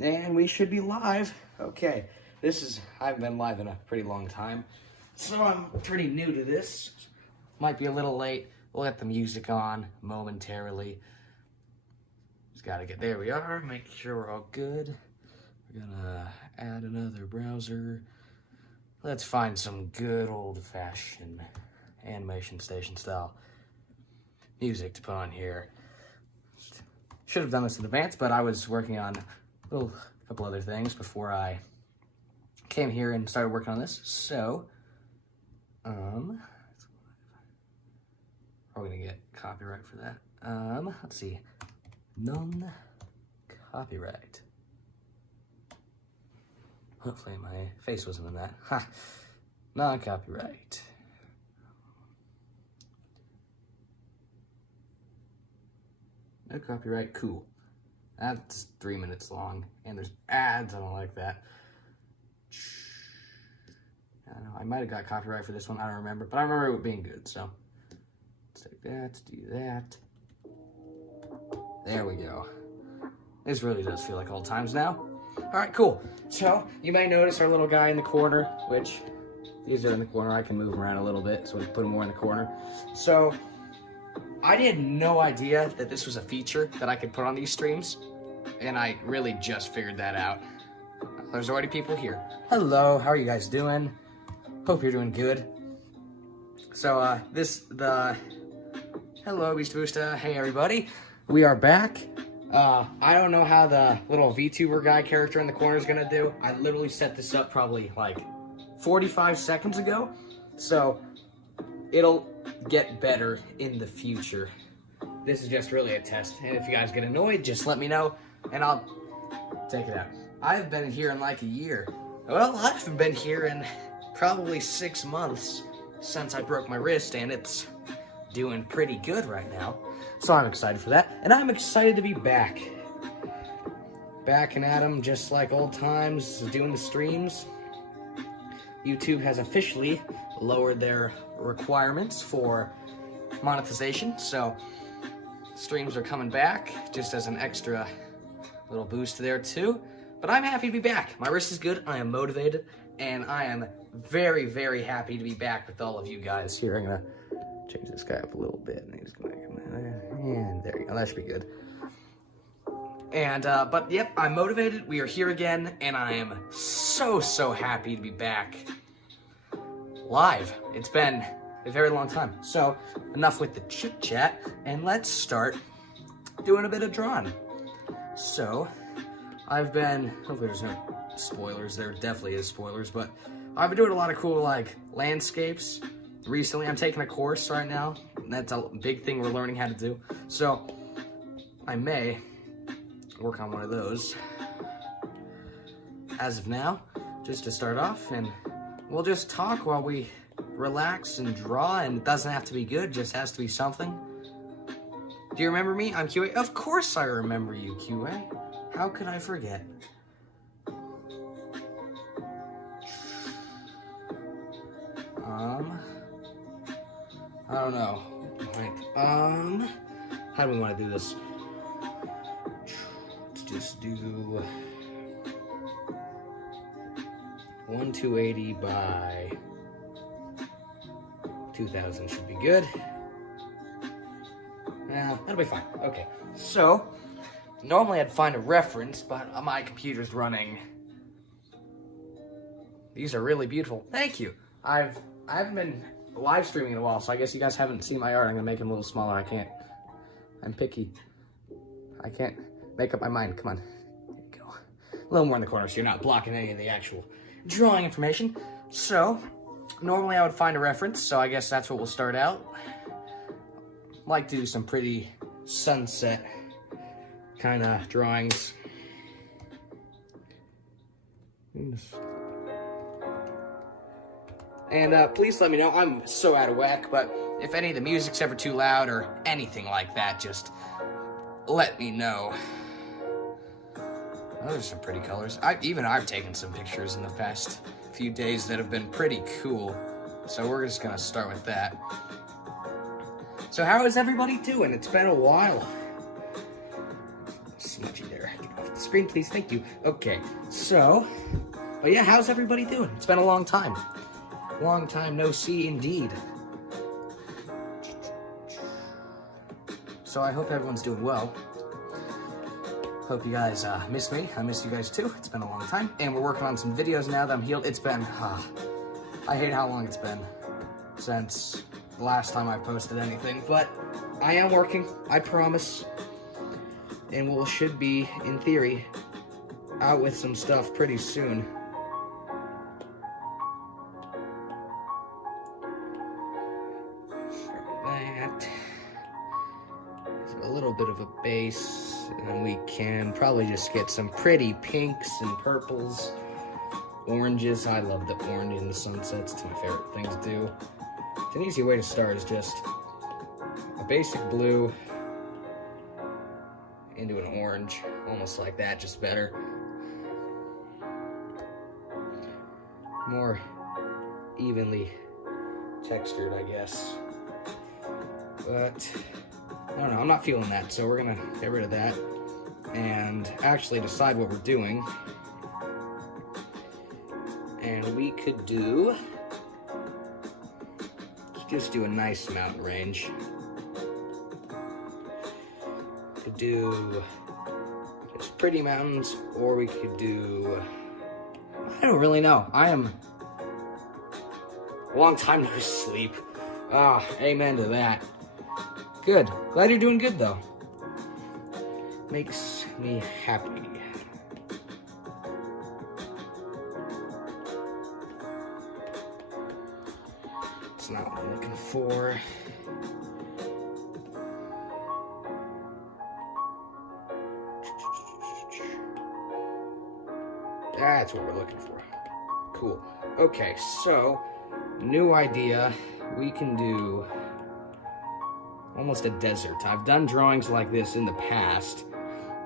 And we should be live. Okay, I haven't been live in a pretty long time, so I'm pretty new to this. Might be a little late. We'll get the music on momentarily. Just gotta get, there we are, make sure we're all good. We're gonna add another browser. Let's find some good old-fashioned Animation Station style music to put on here. Should have done this in advance, but I was working on a couple other things before I came here and started working on this. So, are we gonna get copyright for that? Let's see, non-copyright. Hopefully my face wasn't in that. Ha, non-copyright. No copyright, cool. That's 3 minutes long, and there's ads, I don't like that. I don't know, I might have got copyright for this one, I don't remember, but I remember it being good, so. Let's take that, do that. There we go. This really does feel like old times now. All right, cool. So, you may notice our little guy in the corner, which, these are in the corner, I can move him around a little bit, so we put him more in the corner. So, I had no idea that this was a feature that I could put on these streams, and I really just figured that out. There's already people here. Hello, how are you guys doing? Hope you're doing good. So, hello, Beast Boosta. Hey, everybody. We are back. I don't know how the little VTuber guy character in the corner is gonna do. I literally set this up probably like 45 seconds ago, so it'll get better in the future. This is just really a test, and if you guys get annoyed, just let me know, and I'll take it out. I've been here in like a year. Well, I've been here in probably 6 months since I broke my wrist, and it's doing pretty good right now. So I'm excited for that, and I'm excited to be back. Back and at 'em just like old times, doing the streams. YouTube has officially lowered their requirements for monetization, so streams are coming back just as an extra little boost there too. But I'm happy to be back. My wrist is good, I am motivated, and I am very, very happy to be back with all of you guys here. I'm gonna change this guy up a little bit, and he's gonna come in, and there you go, that should be good. And, but yep, I'm motivated, we are here again, and I am so happy to be back live. It's been a very long time. So, enough with the chit chat, and let's start doing a bit of drawing. So, hopefully there's no spoilers, there definitely is spoilers, but I've been doing a lot of cool, like, landscapes. Recently, I'm taking a course right now, and that's a big thing we're learning how to do. So, I may work on one of those as of now, just to start off, and we'll just talk while we relax and draw, and it doesn't have to be good, just has to be something. Do you remember me? I'm QA. Of course I remember you, QA. How could I forget? I don't know. Wait, how do we want to do this? Let's just do 1280 by 2000 should be good. Yeah, that'll be fine. Okay, so normally I'd find a reference, but my computer's running. These are really beautiful. Thank you. I haven't been live streaming in a while, so I guess you guys haven't seen my art. I'm gonna make them a little smaller. I'm picky. I can't make up my mind. Come on. There you go. A little more in the corner so you're not blocking any of the actual drawing information. So, normally I would find a reference, so I guess that's what we'll start out. Like to do some pretty sunset kind of drawings. And please let me know, I'm so out of whack, but if any of the music's ever too loud or anything like that, just let me know. Those are some pretty colors. I've taken some pictures in the past few days that have been pretty cool. So we're just gonna start with that. So how is everybody doing? It's been a while. Smudgy there. Get off the the screen, please. Thank you. Okay, so, but yeah, how's everybody doing? It's been a long time. Long time no see indeed. So I hope everyone's doing well. Hope you guys missed me. I missed you guys too. It's been a long time. And we're working on some videos now that I'm healed. It's been, I hate how long it's been since the last time I posted anything. But I am working, I promise. And we should be, in theory, out with some stuff pretty soon. That. A little bit of a base. And we can probably just get some pretty pinks and purples, oranges. I love the orange in the sunsets. It's my favorite thing to do. It's an easy way to start is just a basic blue into an orange, almost like that, just better. More evenly textured, I guess. But I don't know, I'm not feeling that, so we're gonna get rid of that and actually decide what we're doing. And we could do, let's just do a nice mountain range. Could do just pretty mountains, or we could do, I don't really know. I am a long time no sleep. Amen to that. Good. Glad you're doing good, though. Makes me happy. It's not what I'm looking for. That's what we're looking for. Cool. Okay, so, new idea. We can do almost a desert. I've done drawings like this in the past.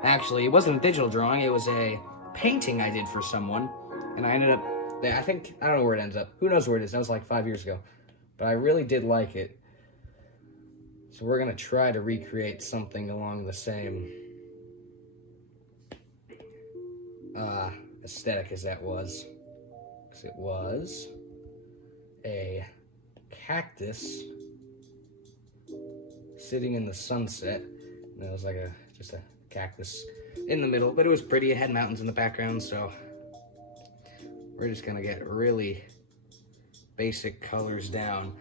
Actually, it wasn't a digital drawing, it was a painting I did for someone, and I ended up, I don't know where it ends up. Who knows where it is? That was like 5 years ago. But I really did like it. So we're gonna try to recreate something along the same aesthetic as that was. Because it was a cactus sitting in the sunset. And it was like just a cactus in the middle, but it was pretty. It had mountains in the background, so we're just gonna get really basic colors down,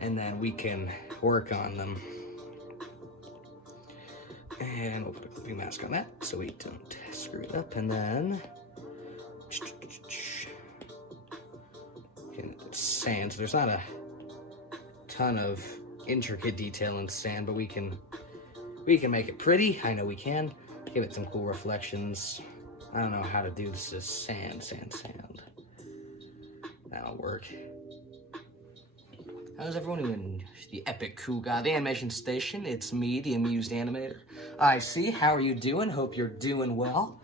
and then we can work on them. And we'll put a clipping mask on that so we don't screw it up, and then sand. So there's not a ton of intricate detail in sand, but we can make it pretty. I know we can. Give it some cool reflections. I don't know how to do this. Is sand. That'll work. How's everyone doing? The Epic Cool Guy, the Animation Station. It's me, the Amused Animator. I see. How are you doing? Hope you're doing well.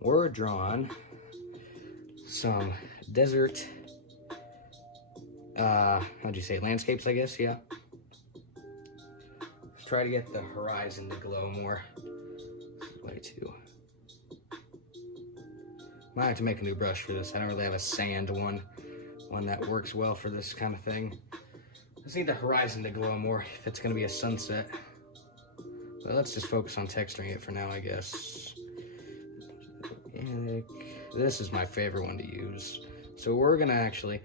We're drawing some desert, how'd you say, landscapes, I guess, yeah. Let's try to get the horizon to glow more. Way too. Might have to make a new brush for this. I don't really have a sand one that works well for this kind of thing. Just need the horizon to glow more if it's gonna be a sunset. But let's just focus on texturing it for now, I guess. This is my favorite one to use. So we're gonna actually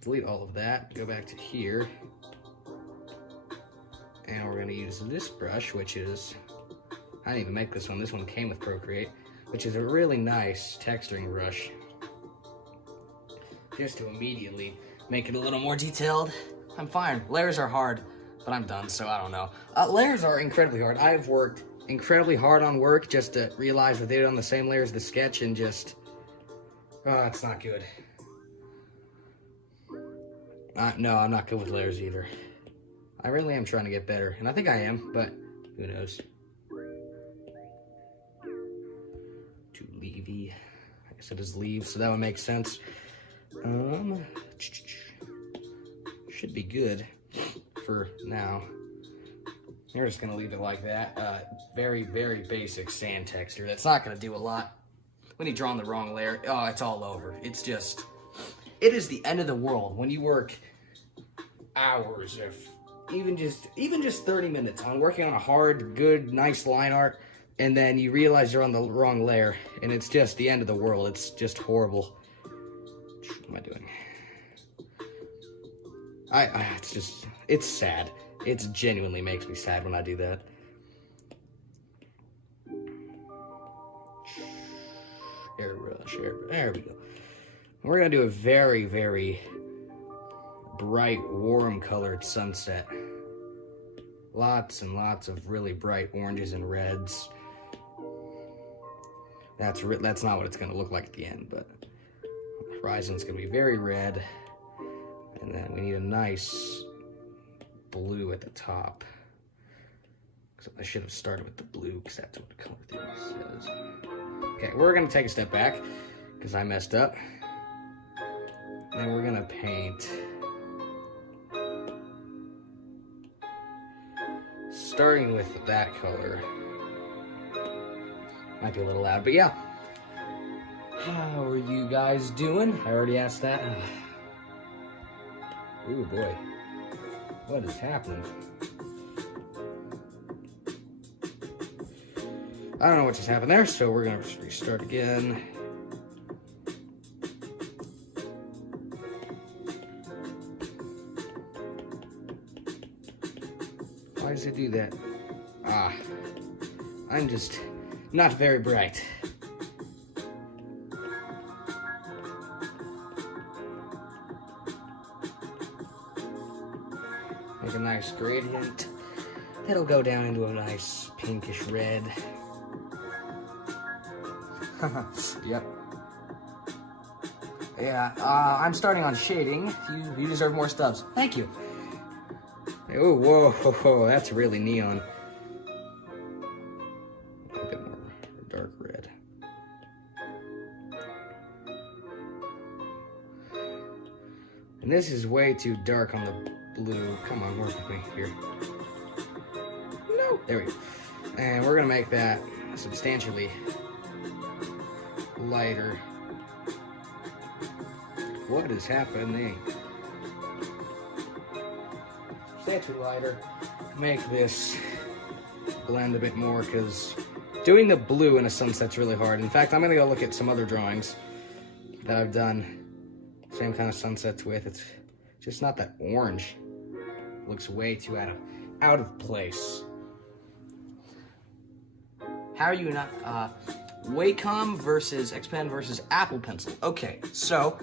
delete all of that, go back to here, and we're gonna use this brush, which is, I didn't even make this one came with Procreate, which is a really nice texturing brush. Just to immediately make it a little more detailed. I'm fine, layers are hard, but I'm done, so I don't know. Layers are incredibly hard. I've worked incredibly hard on work just to realize that they did on the same layers as the sketch and just, it's not good. No, I'm not good with layers either. I really am trying to get better, and I think I am, but who knows. Too leafy. I guess it is leaves, so that would make sense. Should be good for now. We're just gonna leave it like that. Very, very basic sand texture. That's not gonna do a lot. When you draw on the wrong layer, oh, it's all over. It's just, it is the end of the world when you work hours, if even just 30 minutes on working on a hard, good, nice line art, and then you realize you're on the wrong layer, and it's just the end of the world. It's just horrible. What am I doing? It's sad. It genuinely makes me sad when I do that. There we go. We're gonna do a very, very bright, warm colored sunset. Lots and lots of really bright oranges and reds. That's not what it's gonna look like at the end, but the horizon's gonna be very red. And then we need a nice blue at the top. So I should have started with the blue because that's what the color thing says. Okay, we're gonna take a step back because I messed up. And we're gonna paint. Starting with that color. Might be a little loud, but yeah. How are you guys doing? I already asked that. Ooh boy. What is happening? I don't know what just happened there, so we're gonna restart again. Why does it do that? I'm just not very bright. Make a nice gradient. That'll go down into a nice pinkish red. Yep. Yeah, I'm starting on shading. You deserve more stubs. Thank you. Oh, whoa, that's really neon. A bit more dark red. And this is way too dark on the blue. Come on, work with me here. No, there we go. And we're gonna make that substantially lighter. What is happening? Substantially lighter. Make this blend a bit more because doing the blue in a sunset's really hard. In fact, I'm gonna go look at some other drawings that I've done same kind of sunsets with. It's just not that orange. It looks way too out of place. How are you not Wacom versus Expand versus Apple Pencil? Okay, so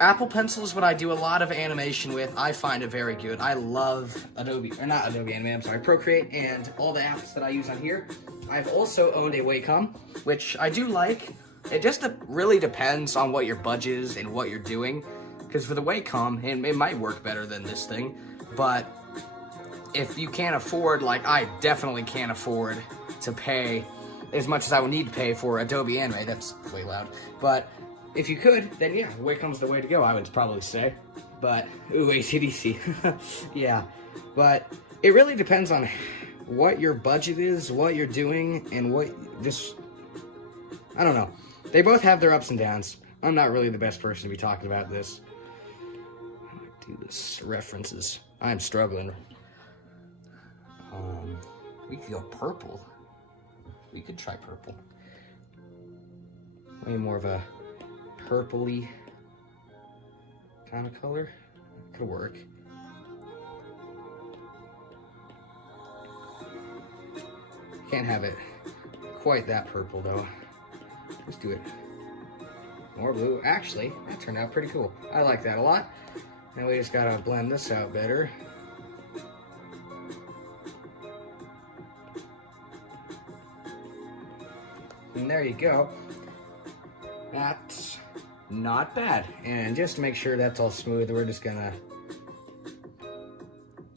Apple Pencil is what I do a lot of animation with. I find it very good. I love Procreate and all the apps that I use on here. I've also owned a Wacom, which I do like. It just really depends on what your budget is and what you're doing. Because for the Wacom, it might work better than this thing. But if you can't afford, like I definitely can't afford to pay as much as I would need to pay for Adobe Animate. That's way loud. But if you could, then yeah, Wacom's the way to go, I would probably say. But, ooh, AC/DC. Yeah, but it really depends on what your budget is, what you're doing, and I don't know. They both have their ups and downs. I'm not really the best person to be talking about this. How do I do this? References. I'm struggling. We could go purple. We could try purple. Way more of a purpley kind of color. Could work. Can't have it quite that purple though. Let's do it. More blue. Actually, that turned out pretty cool. I like that a lot. Now we just gotta blend this out better. And there you go. That's not bad. And just to make sure that's all smooth, we're just gonna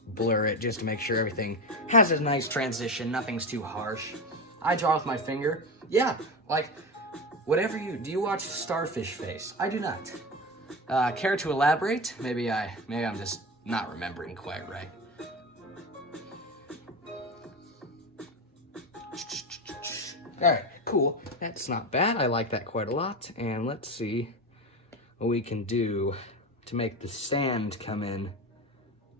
blur it just to make sure everything has a nice transition, nothing's too harsh. I draw with my finger. Yeah, like, whatever do you watch Starfish Face? I do not. Care to elaborate? Maybe I'm just not remembering quite right. All right, cool. That's not bad. I like that quite a lot. And let's see what we can do to make the sand come in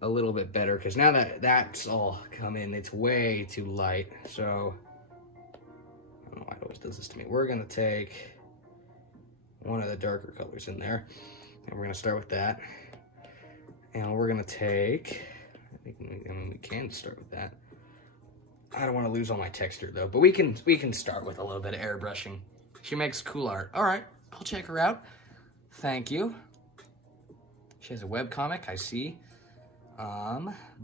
a little bit better, because now that that's all come in, it's way too light. So I don't know why it always does this to me. We're gonna take one of the darker colors in there, and we're gonna start with that. And we're gonna take, I mean, we can start with that. I don't want to lose all my texture though, but we can start with a little bit of airbrushing. She makes cool art. All right, I'll check her out. Thank you. She has a webcomic, I see.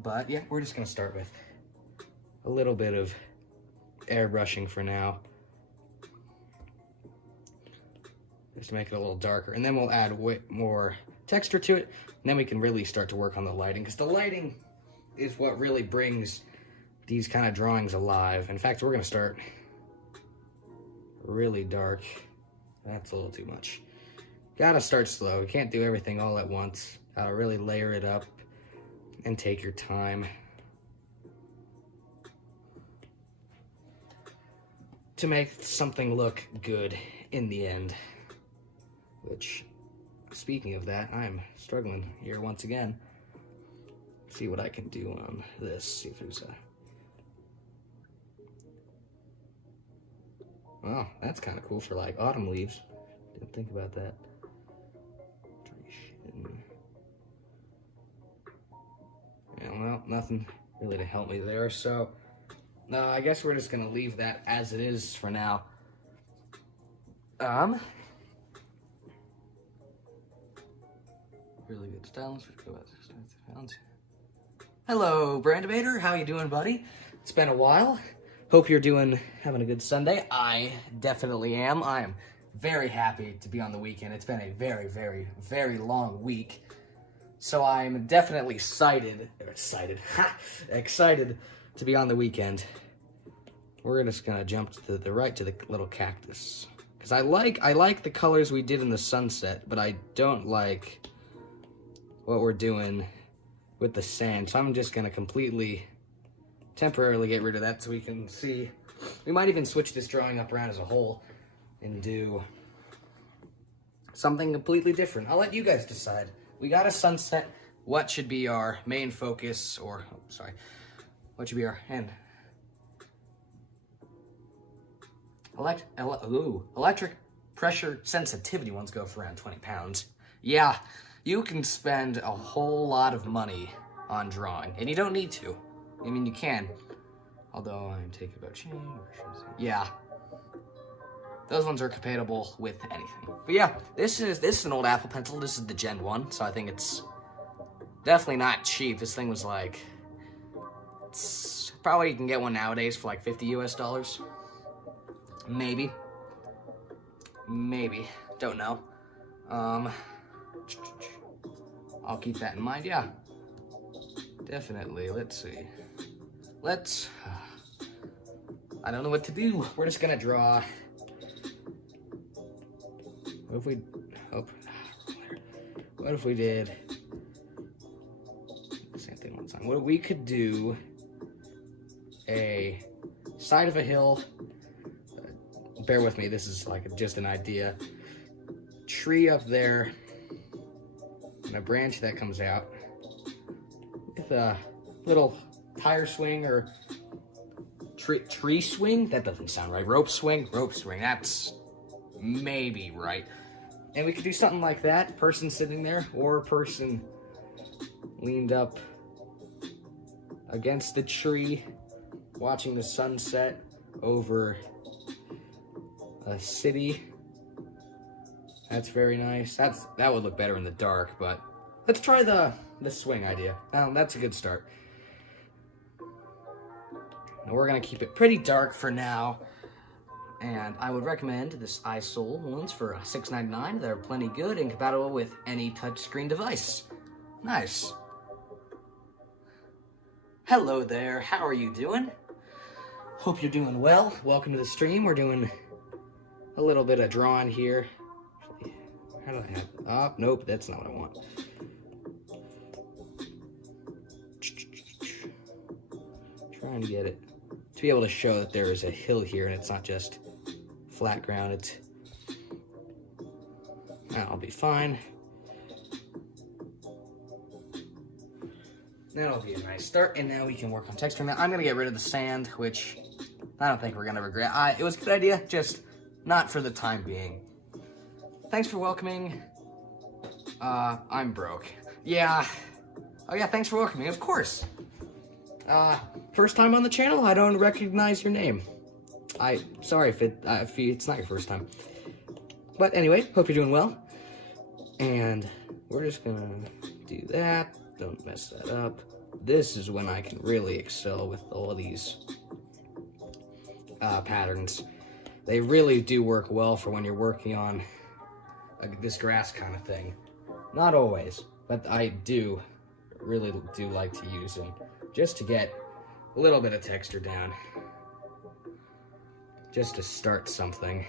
But yeah, we're just gonna start with a little bit of airbrushing for now, just to make it a little darker, and then we'll add way more texture to it, and then we can really start to work on the lighting, because the lighting is what really brings these kind of drawings alive. In fact, we're gonna start really dark. That's a little too much. Gotta start slow. You can't do everything all at once. Gotta really layer it up and take your time to make something look good in the end. Which, speaking of that, I'm struggling here once again. See what I can do on this. See if there's a... Wow, that's kind of cool for like autumn leaves. Didn't think about that. Yeah, well, nothing really to help me there, so no, I guess we're just gonna leave that as it is for now. Really good stylus. Hello, brand debater. How you doing, buddy? It's been a while. Hope you're having a good Sunday. I definitely am. I am very happy to be on the weekend. It's been a very, very, very long week. So I'm definitely excited to be on the weekend. We're just gonna jump to the right to the little cactus, because I like the colors we did in the sunset, but I don't like what we're doing with the sand. So I'm just gonna temporarily get rid of that so we can see. We might even switch this drawing up around as a whole and do something completely different. I'll let you guys decide. We got a sunset. What should be our main focus, or, oh, sorry, what should be our end? Electric pressure sensitivity ones go for around 20 pounds. Yeah, you can spend a whole lot of money on drawing, and you don't need to. I mean, you can, although I'm taking about change. Yeah. Those ones are compatible with anything. But yeah, this is an old Apple Pencil. This is the Gen 1, so I think it's definitely not cheap. This thing was like, probably you can get one nowadays for like $50 US. Maybe. Don't know. I'll keep that in mind. Yeah. Definitely. Let's see. I don't know what to do. We're just gonna draw. What if we did same thing one time? What if we could do a side of a hill? Bear with me, this is like just an idea. Tree up there, and a branch that comes out with a little tire swing or tree swing. That doesn't sound right. Rope swing. That's maybe right. And we could do something like that. Person sitting there, or person leaned up against the tree, watching the sunset over a city. That's very nice. That would look better in the dark, but let's try the swing idea. That's a good start. And we're gonna keep it pretty dark for now. And I would recommend this iSoul ones for $6.99. They're plenty good and compatible with any touchscreen device. Nice. Hello there, how are you doing? Hope you're doing well. Welcome to the stream. We're doing a little bit of drawing here. How do I have, oh, nope, that's not what I want. Trying to get it, to be able to show that there is a hill here and it's not just flat ground. That'll be fine. That'll be a nice start, and now we can work on texturing that. I'm gonna get rid of the sand, which I don't think we're gonna regret. It was a good idea, just not for the time being. Thanks for welcoming. I'm broke. Yeah. Oh yeah, thanks for welcoming, of course. First time on the channel, I don't recognize your name. Sorry if it's not your first time. But anyway, hope you're doing well. And we're just gonna do that. Don't mess that up. This is when I can really excel with all of these patterns. They really do work well for when you're working on this grass kind of thing. Not always, but I really do like to use them just to get a little bit of texture down. Just to start something.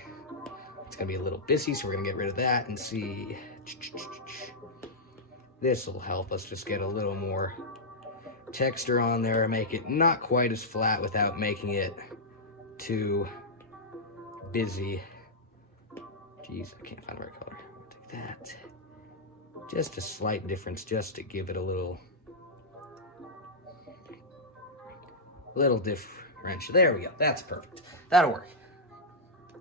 It's gonna be a little busy, so we're gonna get rid of that and see. This will help us just get a little more texture on there and make it not quite as flat without making it too busy. Jeez, I can't find the right color. I'll take that. Just a slight difference, just to give it a little differential. There we go. That's perfect. That'll work.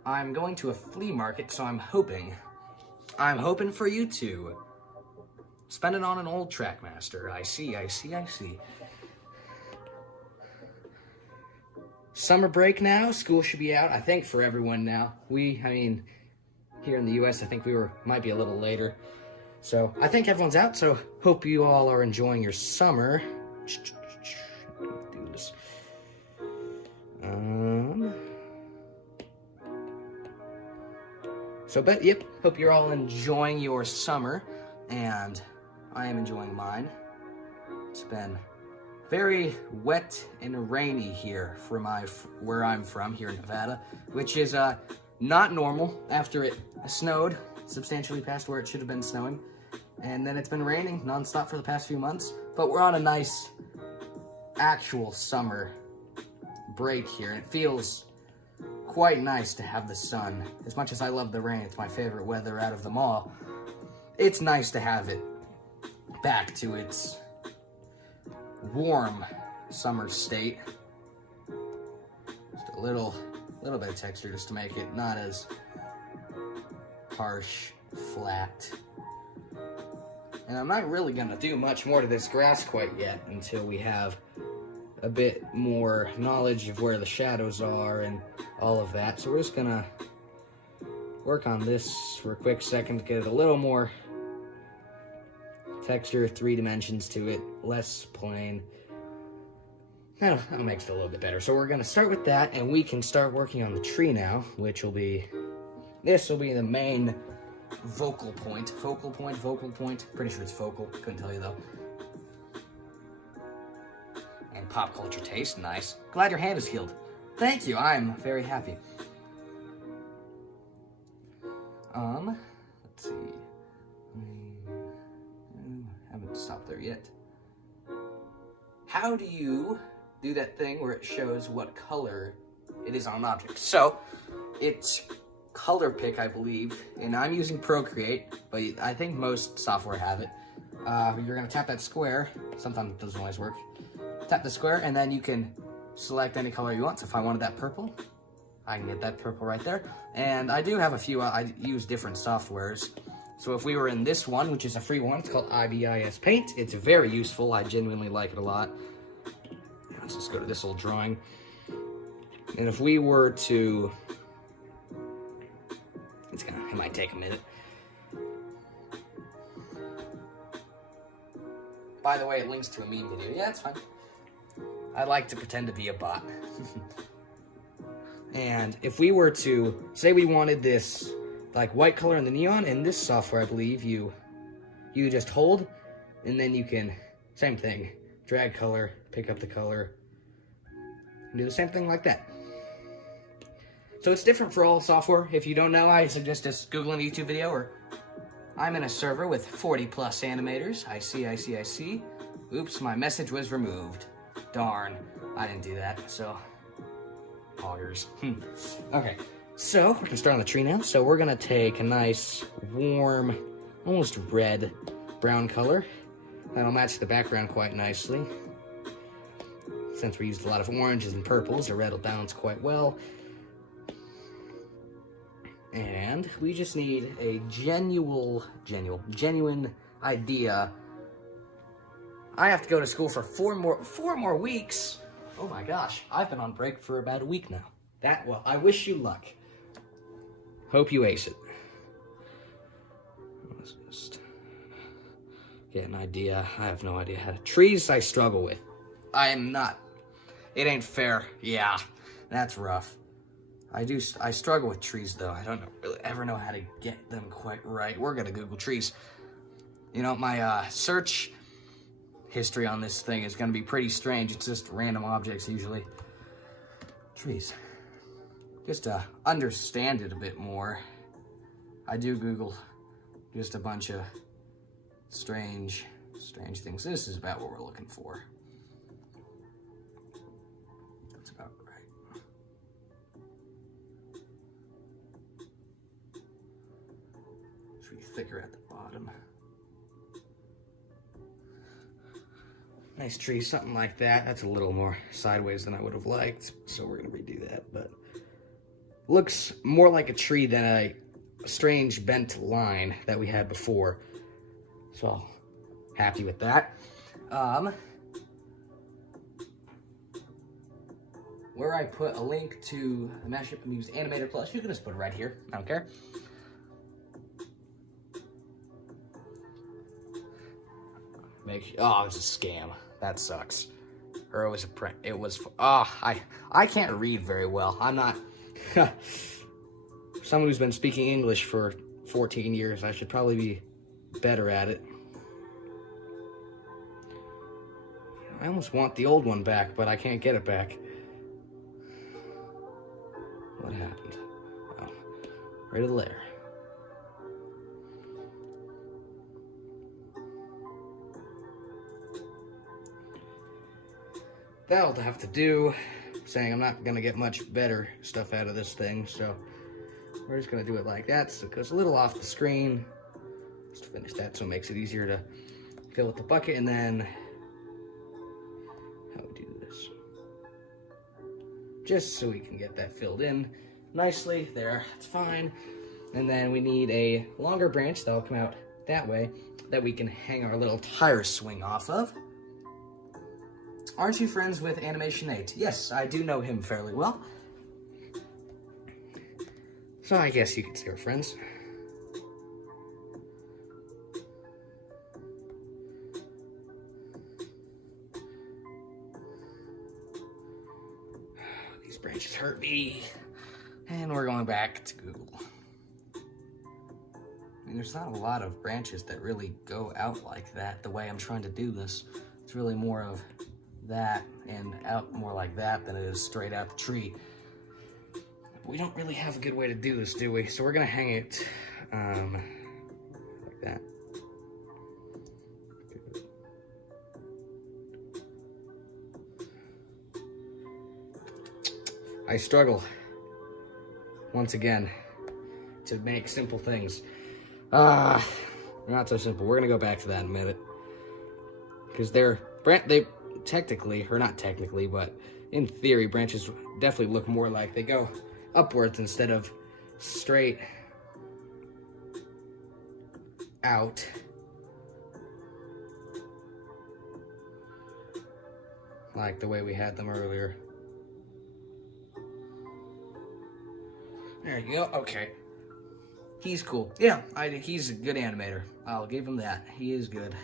I'm going to a flea market, so I'm hoping for you to spend it on an old Trackmaster. I see. Summer break now. School should be out, I think, for everyone now. Here in the US, I think might be a little later. So I think everyone's out, so hope you all are enjoying your summer. Do this. Yep, hope you're all enjoying your summer, and I am enjoying mine. It's been very wet and rainy here for where I'm from, here in Nevada, which is not normal after it snowed substantially past where it should have been snowing. And then it's been raining nonstop for the past few months, but we're on a nice actual summer break here, and it feels quite nice to have the sun. As much as I love the rain, it's my favorite weather out of them all. It's nice to have it back to its warm summer state. Just a little bit of texture just to make it not as harsh, flat. And I'm not really gonna do much more to this grass quite yet until we have a bit more knowledge of where the shadows are and all of that. So we're just gonna work on this for a quick second to get a little more texture, 3 dimensions to it, less plain. That makes it a little bit better. So we're gonna start with that, and we can start working on the tree now, which will be, this will be the main focal point. Pretty sure it's focal, couldn't tell you though. And pop culture taste, nice. Glad your hand is healed. Thank you, I'm very happy. Let's see. I haven't stopped there yet. How do you do that thing where it shows what color it is on an object? So, it's color pick, I believe, and I'm using Procreate, but I think most software have it. You're gonna tap that square. Sometimes it doesn't always work. Tap the square, and then you can select any color you want. So if I wanted that purple, I can get that purple right there. And I do have a few, I use different softwares. So if we were in this one, which is a free one, it's called IBIS Paint. It's very useful, I genuinely like it a lot. Let's just go to this old drawing. And if we were to, it might take a minute. By the way, it links to a meme video. Yeah, it's fine. I like to pretend to be a bot. And if we were to, say we wanted this like white color in the neon, in this software, I believe you just hold, and then you can, same thing, drag color, pick up the color, and do the same thing like that. So it's different for all software. If you don't know, I suggest just Googling a YouTube video, or I'm in a server with 40 plus animators. I see. Oops, my message was removed. Darn, I didn't do that, so, poggers. Okay, So we're gonna start on the tree now. So we're gonna take a nice, warm, almost red brown color. That'll match the background quite nicely. Since we used a lot of oranges and purples, the red will balance quite well. And we just need a genuine idea. I have to go to school for four more weeks. Oh my gosh, I've been on break for about a week now. Well, I wish you luck. Hope you ace it. Let's just get an idea. I have no idea how to. Trees I struggle with. It ain't fair. Yeah, that's rough. I struggle with trees though. I don't really ever know how to get them quite right. We're gonna Google trees. You know, my search history on this thing is gonna be pretty strange. It's just random objects usually. Trees. Just to understand it a bit more, I do Google just a bunch of strange things. This is about what we're looking for. That's about right. Should be thicker at the bottom. Nice tree, something like that. That's a little more sideways than I would have liked, so we're gonna redo that, but looks more like a tree than a strange bent line that we had before. So, happy with that. Where I put a link to the Mashup Muse Animator Plus, you can just put it right here. I don't care. Oh, it's a scam. That sucks. Or it was a prank. I can't read very well. I'm not someone who's been speaking English for 14 years. I should probably be better at it. I almost want the old one back, but I can't get it back. What happened? Oh, right there. That'll have to do. Saying I'm not gonna get much better stuff out of this thing, so we're just gonna do it like that. So it goes a little off the screen. Just to finish that so it makes it easier to fill with the bucket, and then how we do this. Just so we can get that filled in nicely. There, it's fine. And then we need a longer branch that'll come out that way that we can hang our little tire swing off of. Aren't you friends with Animation 8? Yes, I do know him fairly well. So I guess you could say we're friends. These branches hurt me. And we're going back to Google. I mean, there's not a lot of branches that really go out like that, the way I'm trying to do this. It's really more of that and out more like that than it is straight out the tree. We don't really have a good way to do this, do we? So we're gonna hang it like that. I struggle once again to make simple things. Not so simple. We're gonna go back to that in a minute because they technically, or not technically, but in theory, branches definitely look more like they go upwards instead of straight out. Like the way we had them earlier. There you go, okay. He's cool. Yeah, he's a good animator. I'll give him that. He is good.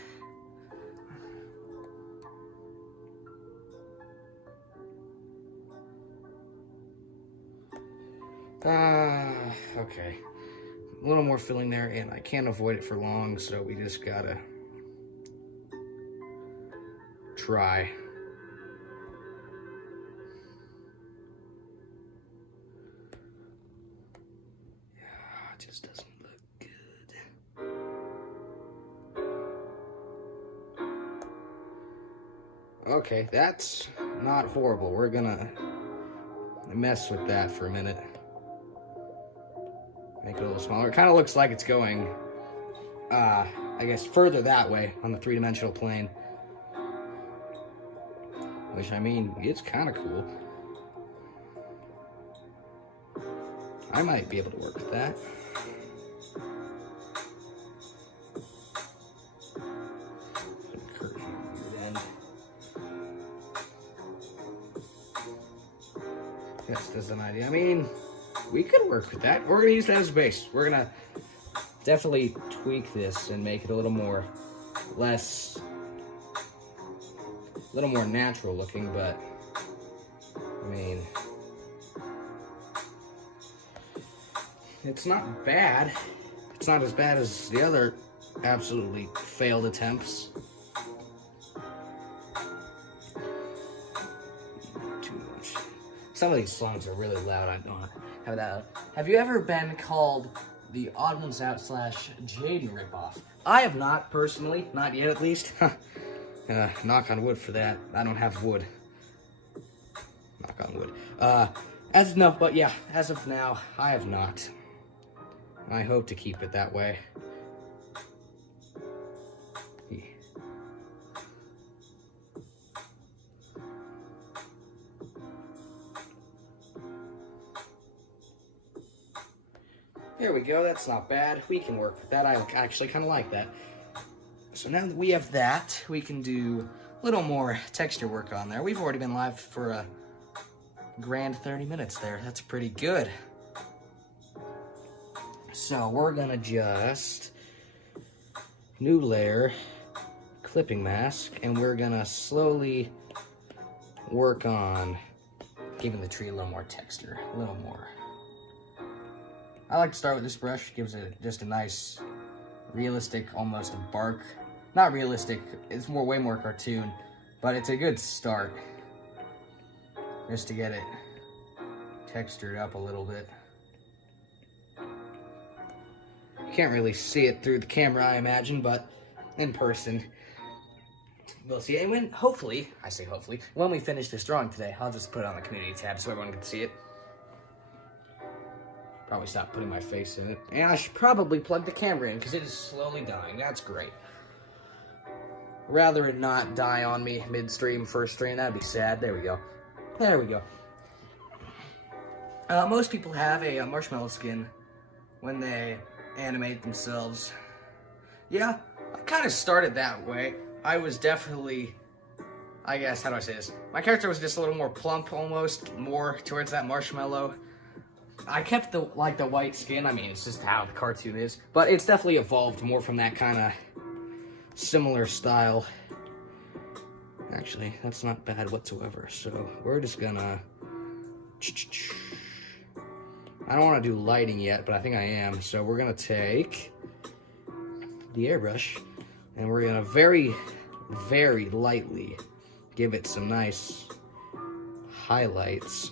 Okay. A little more filling there, and I can't avoid it for long, so we just gotta try. Yeah, it just doesn't look good. Okay, that's not horrible. We're gonna mess with that for a minute. Make it a little smaller. It kind of looks like it's going, I guess, further that way on the three-dimensional plane. Which, I mean, it's kind of cool. I might be able to work with that. Yes, that's an idea. I mean, we could work with that. We're going to use that as a base. We're going to definitely tweak this and make it a little more natural looking, but I mean, it's not bad. It's not as bad as the other absolutely failed attempts. Too much. Some of these songs are really loud. I don't have that. Have you ever been called the Autumn's Out / Jaden ripoff? I have not, personally. Not yet, at least. Knock on wood for that. I don't have wood. Knock on wood. As of now, I have not. I hope to keep it that way. There we go, that's not bad. We can work with that. I actually kind of like that. So now that we have that, we can do a little more texture work on there. We've already been live for a grand 30 minutes there. That's pretty good. So we're gonna just new layer, clipping mask, and we're gonna slowly work on giving the tree a little more texture, a little more. I like to start with this brush. Gives it just a nice, realistic, almost a bark. Not realistic, it's way more cartoon, but it's a good start. Just to get it textured up a little bit. You can't really see it through the camera, I imagine, but in person, we'll see it. And when, hopefully, I say hopefully, when we finish this drawing today, I'll just put it on the community tab so everyone can see it. Probably stop putting my face in it. And I should probably plug the camera in because it is slowly dying. That's great. Rather it not die on me midstream, first stream. That'd be sad. There we go. There we go. Most people have a marshmallow skin when they animate themselves. Yeah, I kind of started that way. I was definitely, I guess, how do I say this? My character was just a little more plump, almost, more towards that marshmallow. I kept the white skin. I mean, it's just how the cartoon is. But it's definitely evolved more from that kind of similar style. Actually, that's not bad whatsoever. So we're just gonna... I don't want to do lighting yet, but I think I am. So we're gonna take the airbrush and we're gonna very, very lightly give it some nice highlights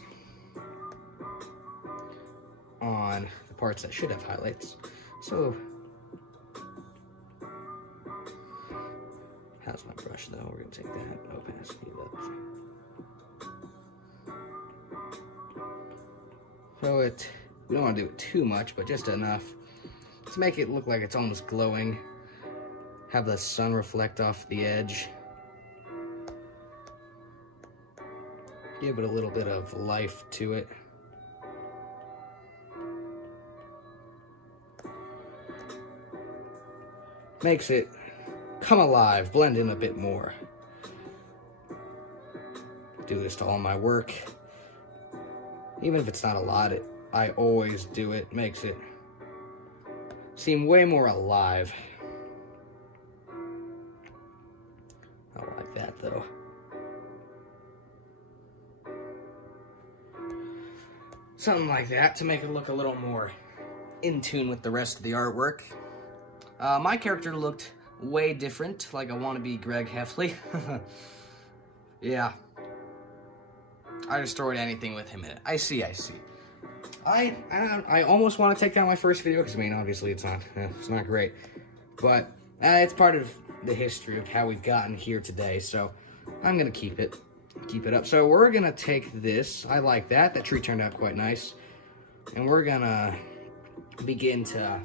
on the parts that should have highlights. So, how's my brush though? We're gonna take that opacity up. So we don't want to do it too much, but just enough to make it look like it's almost glowing. Have the sun reflect off the edge. Give it a little bit of life to it. Makes it come alive, blend in a bit more. Do this to all my work. Even if it's not a lot, I always do it. Makes it seem way more alive. I don't like that though. Something like that to make it look a little more in tune with the rest of the artwork. My character looked way different, like a wannabe Greg Heffley. Yeah. I destroyed anything with him in it. I see. I almost want to take down my first video, because, I mean, obviously it's not great. But it's part of the history of how we've gotten here today, so I'm going to keep it up. So we're going to take this. I like that. That tree turned out quite nice. And we're going to begin to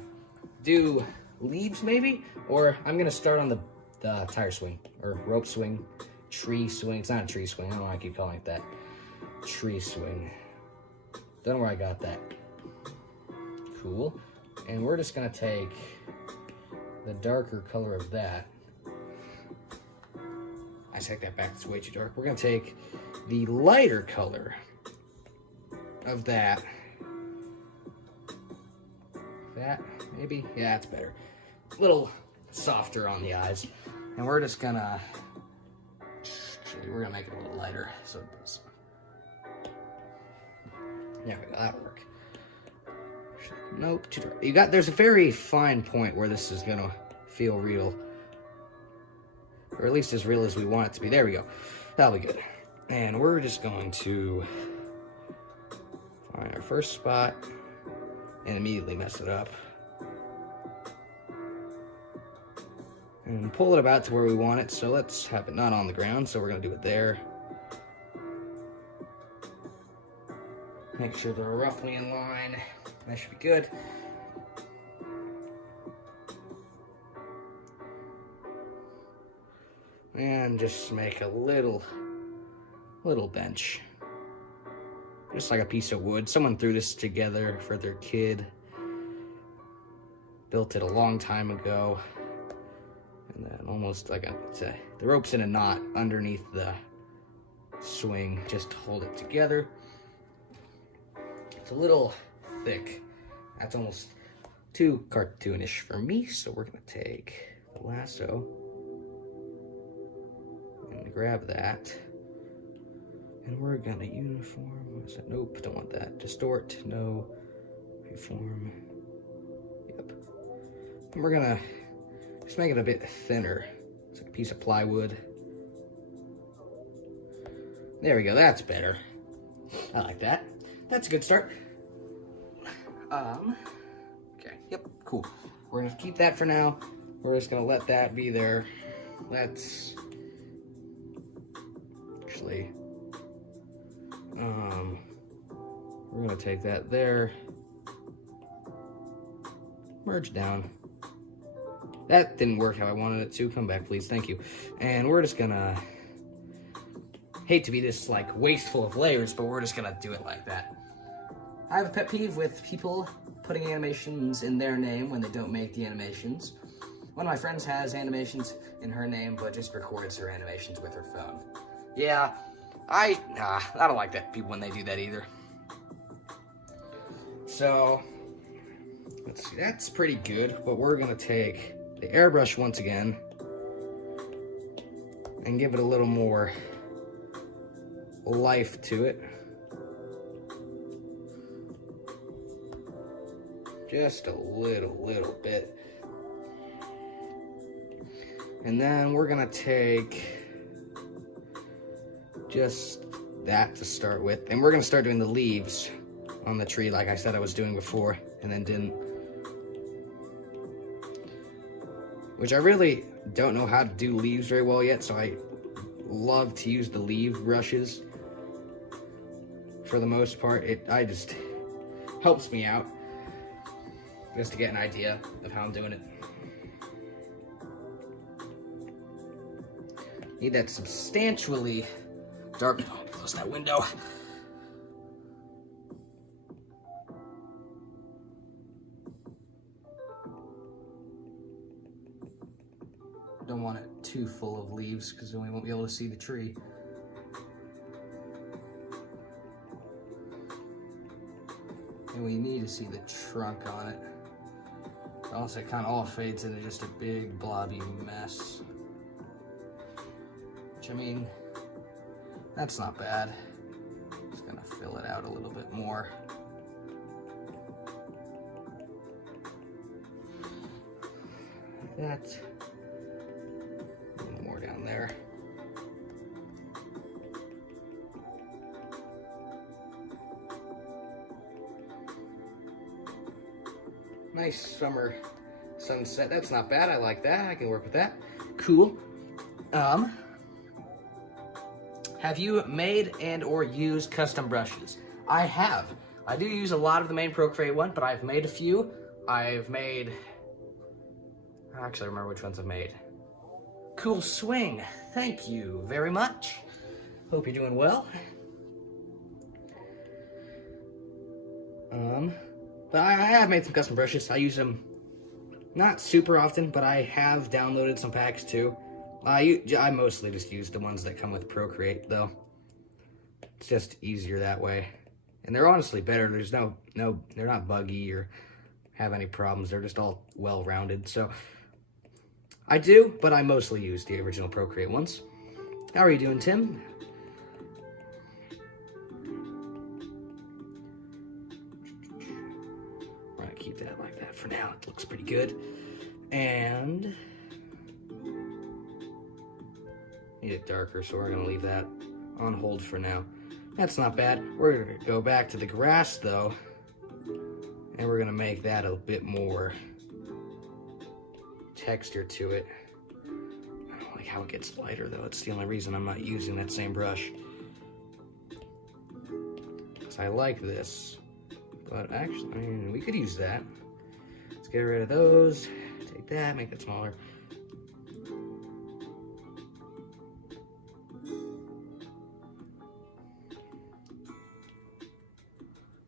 do leaves maybe, or I'm gonna start on the tire swing or rope swing, tree swing. It's not a tree swing. I don't know why I keep calling it that. Tree swing. Don't know where I got that. Cool. And we're just gonna take the darker color of that. I take that back. It's way too dark. We're gonna take the lighter color of that. That maybe, yeah, that's better. A little softer on the eyes, and we're just gonna make it a little lighter so it does. Yeah, that'll work. Nope, too dark. There's a very fine point where this is gonna feel real, or at least as real as we want it to be. There we go. That'll be good. And we're just going to find our first spot and immediately mess it up. And pull it about to where we want it. So let's have it not on the ground. So we're gonna do it there. Make sure they're roughly in line. That should be good. And just make a little bench. Just like a piece of wood. Someone threw this together for their kid. Built it a long time ago. And then almost like the rope's in a knot underneath the swing just to hold it together. It's a little thick. That's almost too cartoonish for me. So we're gonna take the lasso and grab that. And we're gonna uniform, what is that? Nope, don't want that. Distort, no, reform, yep. And we're gonna just make it a bit thinner. It's like a piece of plywood. There we go, that's better. I like that. That's a good start. Okay, yep, cool. We're gonna keep that for now. We're just gonna let that be there. Let's actually, we're gonna take that there, merge down. That didn't work how I wanted it to. Come back, please, thank you. And we're just gonna, hate to be this like wasteful of layers, but we're just gonna do it like that. I have a pet peeve with people putting animations in their name when they don't make the animations. One of my friends has animations in her name, but just records her animations with her phone. Yeah, I don't like that people when they do that either. So, let's see, that's pretty good, but we're gonna take the airbrush once again and give it a little more life to it. Just a little bit. And then we're gonna take just that to start with. And we're gonna start doing the leaves on the tree like I said I was doing before and then didn't. Which I really don't know how to do leaves very well yet, so I love to use the leaf brushes. For the most part, it just helps me out. Just to get an idea of how I'm doing it. Need that substantially dark. Oh, close that window. Don't want it too full of leaves because then we won't be able to see the tree. And we need to see the trunk on it. Else it kind of all fades into just a big blobby mess. Which, I mean, that's not bad. Just gonna fill it out a little bit more. Like that. A little more down there. Nice summer sunset. That's not bad. I like that. I can work with that. Cool. Have you made and or used custom brushes? I have. I do use a lot of the main Procreate one, but I've made a few. I actually remember which ones I've made. Cool Swing, thank you very much. Hope you're doing well. But I have made some custom brushes. I use them not super often, but I have downloaded some packs too. I mostly just use the ones that come with Procreate though. It's just easier that way. And they're honestly better. There's they're not buggy or have any problems. They're just all well-rounded. So I do, but I mostly use the original Procreate ones. How are you doing, Tim? We're gonna keep that like that for now. It looks pretty good. And need it darker, so we're gonna leave that on hold for now. That's not bad. We're gonna go back to the grass though, and we're gonna make that a bit more texture to it. I don't like how it gets lighter though. It's the only reason I'm not using that same brush. Because I like this. But actually, I mean, we could use that. Let's get rid of those. Take that, make it smaller.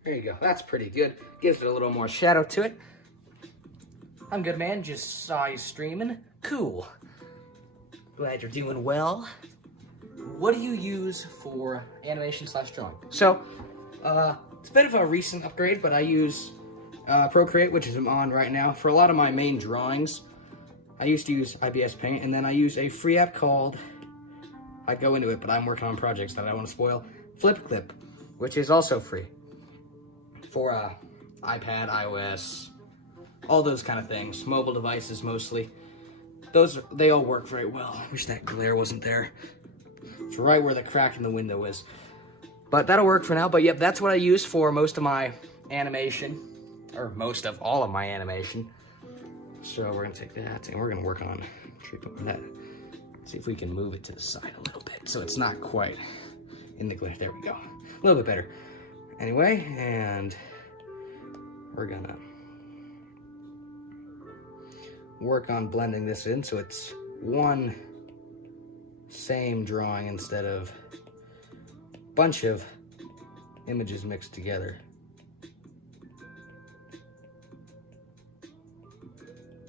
There you go. That's pretty good. Gives it a little more shadow to it. I'm good, man. Just saw you streaming. Cool. Glad you're doing well. What do you use for animation/drawing? So, it's a bit of a recent upgrade, but I use Procreate, which is on right now. For a lot of my main drawings, I used to use IBS Paint, and then I use a free app called, I go into it, but I'm working on projects that I don't want to spoil, FlipClip, which is also free for iPad, iOS, all those kind of things, mobile devices mostly. They all work very well. I wish that glare wasn't there. It's right where the crack in the window is. But that'll work for now. But yep, that's what I use for most of my animation, or most of all of my animation. So we're gonna take that and we're gonna work on treatment that. See if we can move it to the side a little bit so it's not quite in the glare. There we go. A little bit better. Anyway, and we're gonna work on blending this in so it's one same drawing instead of a bunch of images mixed together.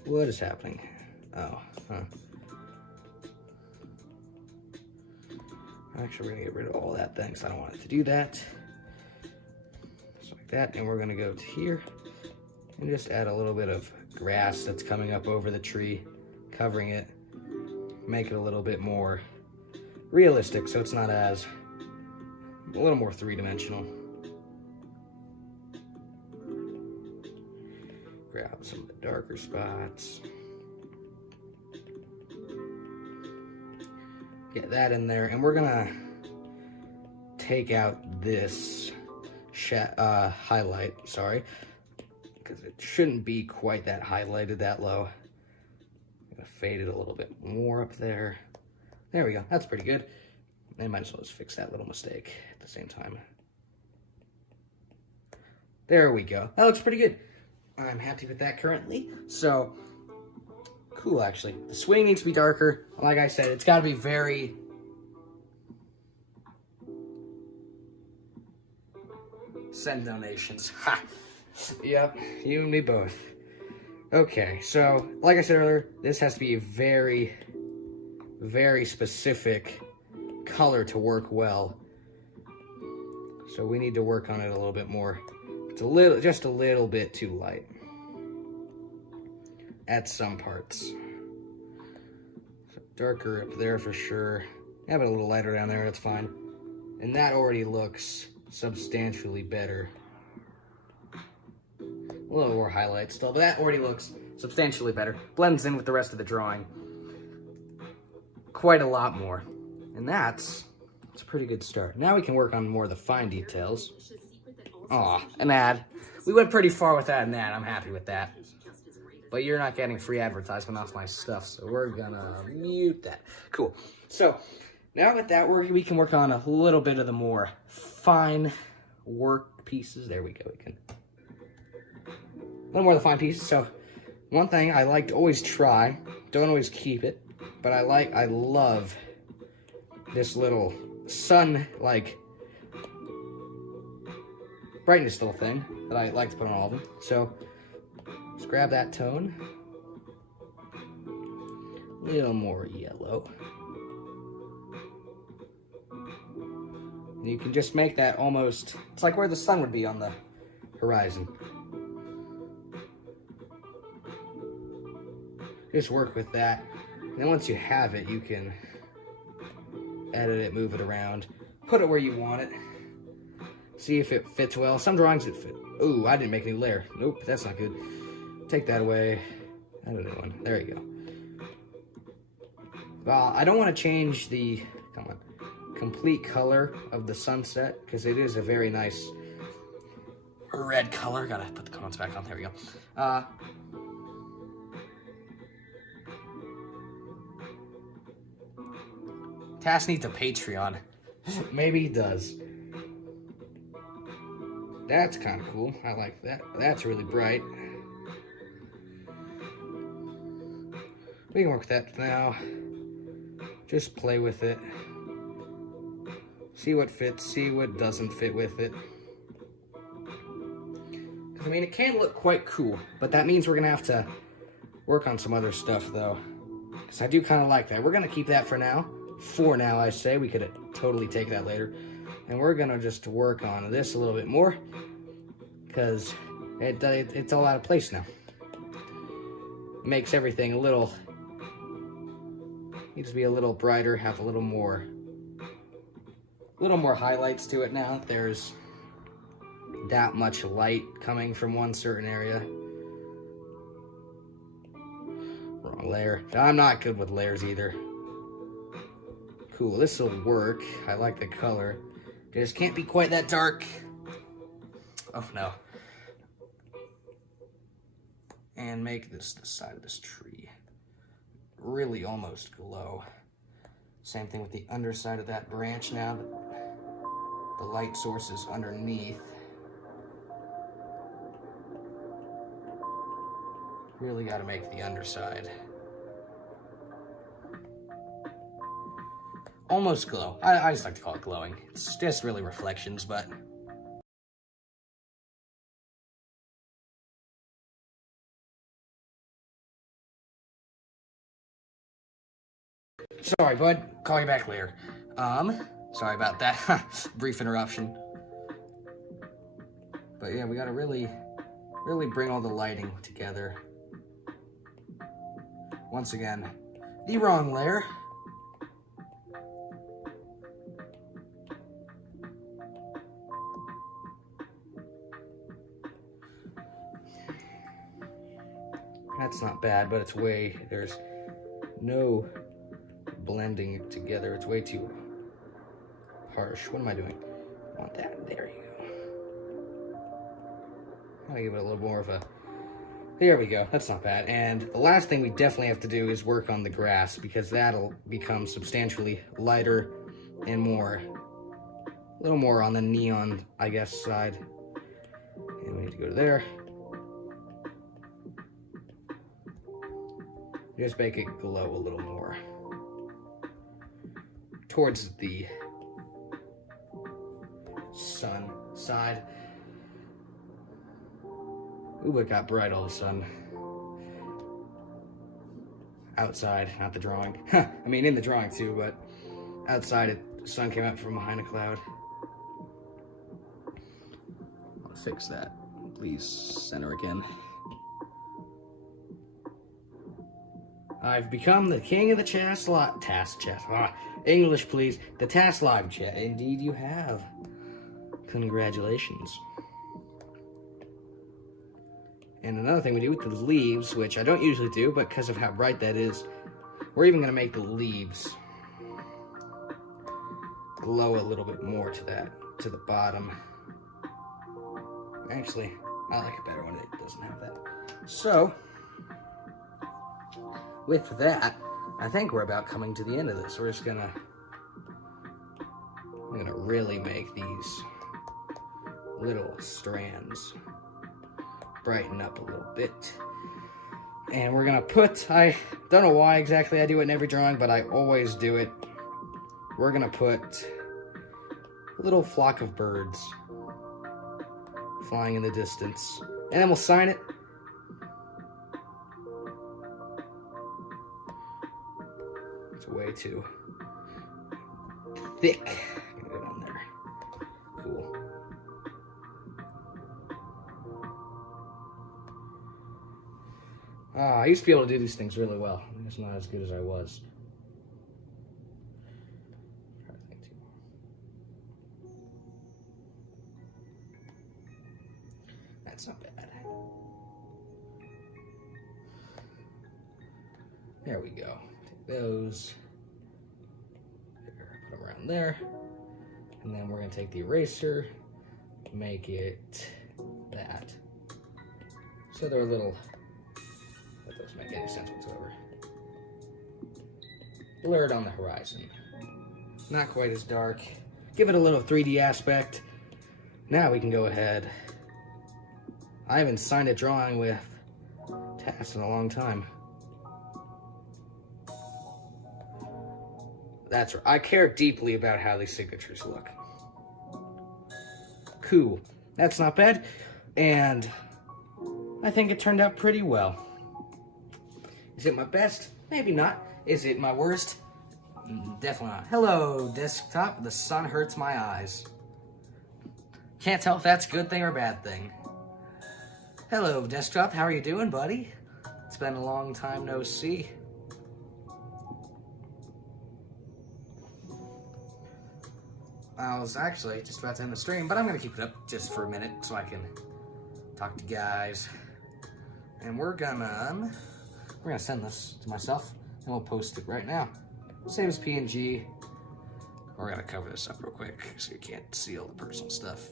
What is happening? Oh, huh. Actually, we're gonna get rid of all that thing, so I don't want it to do that. Just like that, and we're gonna go to here and just add a little bit of grass that's coming up over the tree, covering it, make it a little bit more realistic so it's not as, a little more three-dimensional. Grab some of the darker spots. Get that in there, and we're gonna take out this highlight, sorry, because it shouldn't be quite that highlighted that low. I'm gonna fade it a little bit more up there. There we go, that's pretty good. I might as well just fix that little mistake at the same time. There we go, that looks pretty good. I'm happy with that currently. So, cool actually. The swing needs to be darker. Like I said, it's gotta be very... Send donations. Ha! Yep, you and me both. Okay, so, like I said earlier, this has to be a very, very specific color to work well. So we need to work on it a little bit more. It's just a little bit too light at some parts. So darker up there for sure. Have it a little lighter down there, that's fine. And that already looks substantially better. A little more highlight still, but that already looks substantially better. Blends in with the rest of the drawing quite a lot more. And it's a pretty good start. Now we can work on more of the fine details. Aw, an ad. We went pretty far with that and that. I'm happy with that. But you're not getting free advertisement off my stuff, so we're gonna mute that. Cool. So, now with that, we can work on a little bit of the more fine work pieces. There we go. We can a little more of the fine pieces. So one thing I like to always try, don't always keep it, but I love this little sun like brightness little thing that I like to put on all of them. So let's grab that tone. A little more yellow. You can just make that almost, it's like where the sun would be on the horizon. Just work with that. And then once you have it, you can edit it, move it around, put it where you want it. See if it fits well. Some drawings it fit. Ooh, I didn't make a new layer. Nope, that's not good. Take that away. Add a new one. There you go. I don't want to change the complete color of the sunset because it is a very nice red color. Gotta put the comments back on. There we go. Task needs a Patreon. Maybe he does. That's kind of cool. I like that. That's really bright. We can work with that now. Just play with it. See what fits, see what doesn't fit with it. I mean, it can look quite cool, but that means we're gonna have to work on some other stuff though. Because I do kind of like that. We're gonna keep that for now. For now, I say. We could totally take that later. And we're gonna just work on this a little bit more. Because it's all out of place now. Makes everything a little, needs to be a little brighter, have a little more highlights to it now. There's that much light coming from one certain area. Wrong layer. I'm not good with layers either. Cool, this will work. I like the color. Just can't be quite that dark. Oh no. And make this the side of this tree really almost glow. Same thing with the underside of that branch now. The light source is underneath. Really got to make the underside almost glow. I just like to call it glowing. It's just really reflections, but sorry, bud. Call you back later. Sorry about that. Brief interruption. But yeah, we gotta really bring all the lighting together. Once again, the wrong layer. That's not bad, but it's there's no blending it together. It's way too harsh. What am I doing? I want that. There you go. I'm gonna give it a little more of a, there we go. That's not bad. And the last thing we definitely have to do is work on the grass because that'll become substantially lighter and a little more on the neon, I guess, side. And we need to go to there. Just make it glow a little more towards the sun side. Ooh, it got bright all of a sudden. Outside, not the drawing. I mean, in the drawing too, but outside, the sun came out from behind a cloud. I'll fix that. Please center again. I've become the king of the English, please. The Task Live chat. Indeed, you have. Congratulations. And another thing we do with the leaves, which I don't usually do, but because of how bright that is, we're even going to make the leaves glow a little bit more to the bottom. Actually, I like it better when it doesn't have that. So, with that, I think we're about coming to the end of this. We're just I'm gonna really make these little strands. Brighten up a little bit. And we're gonna put, I don't know why exactly I do it in every drawing, but I always do it. We're gonna put a little flock of birds flying in the distance. And then we'll sign it. It's way too thick. I'm gonna go down there. Cool. I used to be able to do these things really well. I'm just not as good as I was. That's not bad. There we go. Take those. Put them around there. And then we're going to take the eraser, make it that. So they're a little... That doesn't make any sense whatsoever. Blurred on the horizon. Not quite as dark. Give it a little 3D aspect. Now we can go ahead. I haven't signed a drawing with TAS in a long time. That's right. I care deeply about how these signatures look. Cool. That's not bad. And I think it turned out pretty well. Is it my best? Maybe not. Is it my worst? Definitely not. Hello, desktop. The sun hurts my eyes. Can't tell if that's a good thing or a bad thing. Hello, desktop. How are you doing, buddy? It's been a long time no see. I was actually just about to end the stream, but I'm going to keep it up just for a minute so I can talk to guys. And we're gonna send this to myself, and we'll post it right now. Save as PNG. We're gonna cover this up real quick so you can't see all the personal stuff.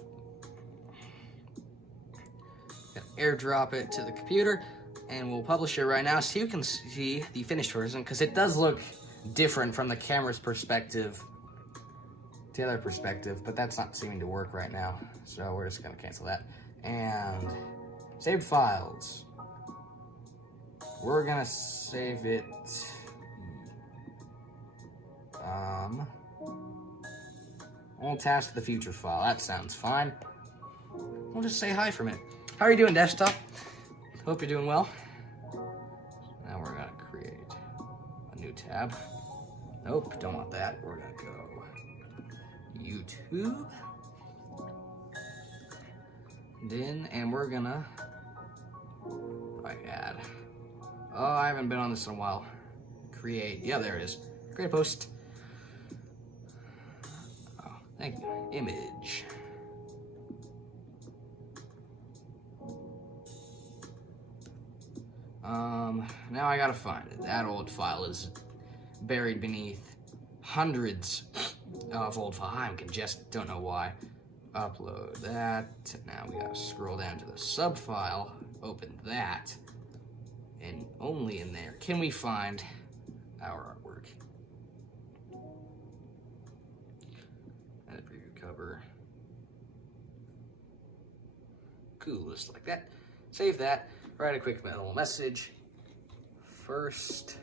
Gonna airdrop it to the computer, and we'll publish it right now so you can see the finished version, because it does look different from the camera's perspective to the other perspective, but that's not seeming to work right now. So we're just gonna cancel that. And saved files. We're gonna save it. We'll task the future file. That sounds fine. We'll just say hi for a minute. How are you doing, desktop? Hope you're doing well. Now we're gonna create a new tab. Nope, don't want that. We're gonna go YouTube. And we're gonna add. Oh, I haven't been on this in a while. Create. Yeah, there it is. Create a post. Oh, thank you. Image. Now I gotta find it. That old file is buried beneath hundreds of old files. I'm congested, don't know why. Upload that. Now we gotta scroll down to the sub file, open that, and only in there can we find our artwork. And a preview cover. Cool, just like that. Save that. Write a quick little message. First,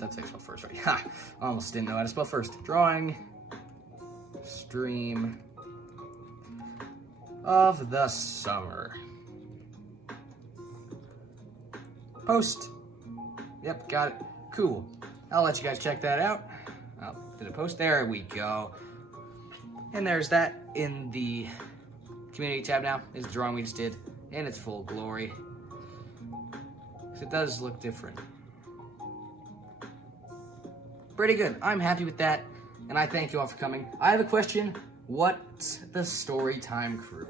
that's how you spell first, right? Ha! Almost didn't know how to spell first. Drawing. Stream of the summer. Post. Yep, got it. Cool. I'll let you guys check that out. Oh, did it post? There we go. And there's that in the community tab now. Is the drawing we just did in its full glory. It does look different. Pretty good. I'm happy with that. And I thank you all for coming. I have a question. What's the Storytime crew?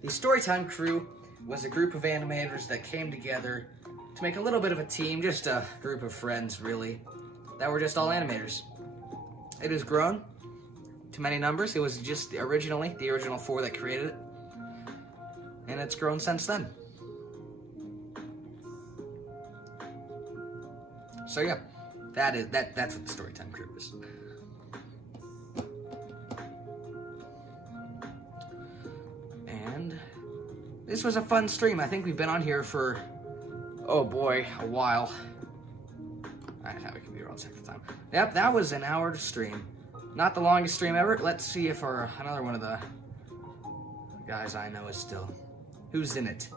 The Storytime crew was a group of animators that came together to make a little bit of a team, just a group of friends, really, that were just all animators. It has grown to many numbers. It was just originally the original 4 that created it, and it's grown since then. So yeah, that's what the Storytime crew is. this was a fun stream. I think we've been on here for, oh boy, a while. I have a computer on second time. Yep, that was an hour stream. Not the longest stream ever. Let's see if another one of the guys I know is still. Who's in it?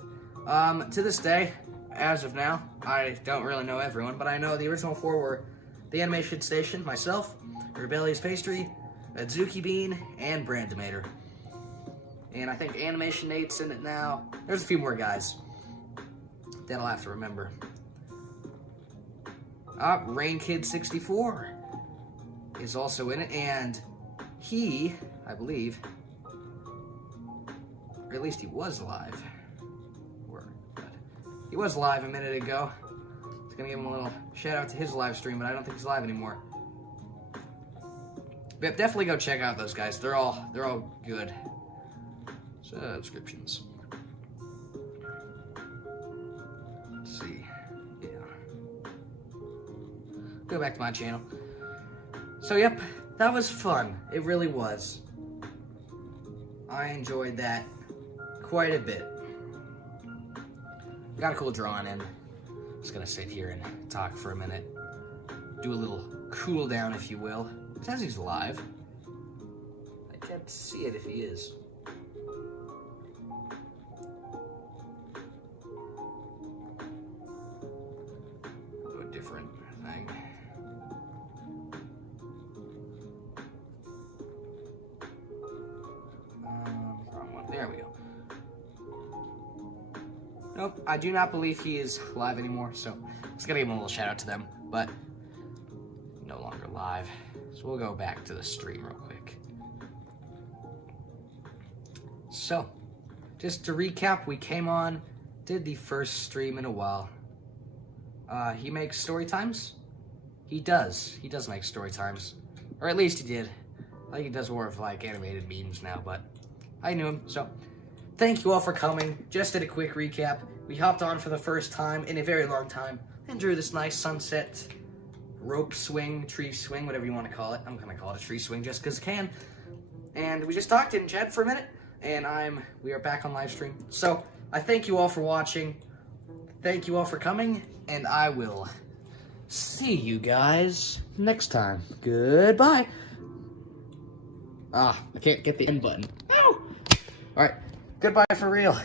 To this day, as of now, I don't really know everyone, but I know the original 4 were the Animation Station, myself, Rebellious Pastry, Adzuki Bean, and Brandomator. And I think Animation Nate's in it now. There's a few more guys that I'll have to remember. Rain Kid 64 is also in it, and he, I believe, or at least he was live. He was live a minute ago. I was gonna give him a little shout out to his live stream, but I don't think he's live anymore. But definitely go check out those guys. They're all good. Subscriptions. Let's see. Yeah. Go back to my channel. So yep, that was fun. It really was. I enjoyed that quite a bit. Got a cool drawing in. Just gonna sit here and talk for a minute. Do a little cool down, if you will. It says he's live. I can't see it if he is. Do a different thing. Wrong one. There we go. Nope, I do not believe he is live anymore, so just gonna give him a little shout out to them, but no longer live. So we'll go back to the stream real quick. So, just to recap, we came on, did the first stream in a while. He makes story times? He does make story times. Or at least he did. I think he does more of like animated memes now, but I knew him, so thank you all for coming. Just did a quick recap. We hopped on for the first time in a very long time and drew this nice sunset rope swing, tree swing, whatever you want to call it. I'm gonna call it a tree swing just because I can. And we just talked in chat for a minute, and we are back on live stream. So I thank you all for watching. Thank you all for coming, and I will see you guys next time. Goodbye. I can't get the end button. Ow! All right, goodbye for real.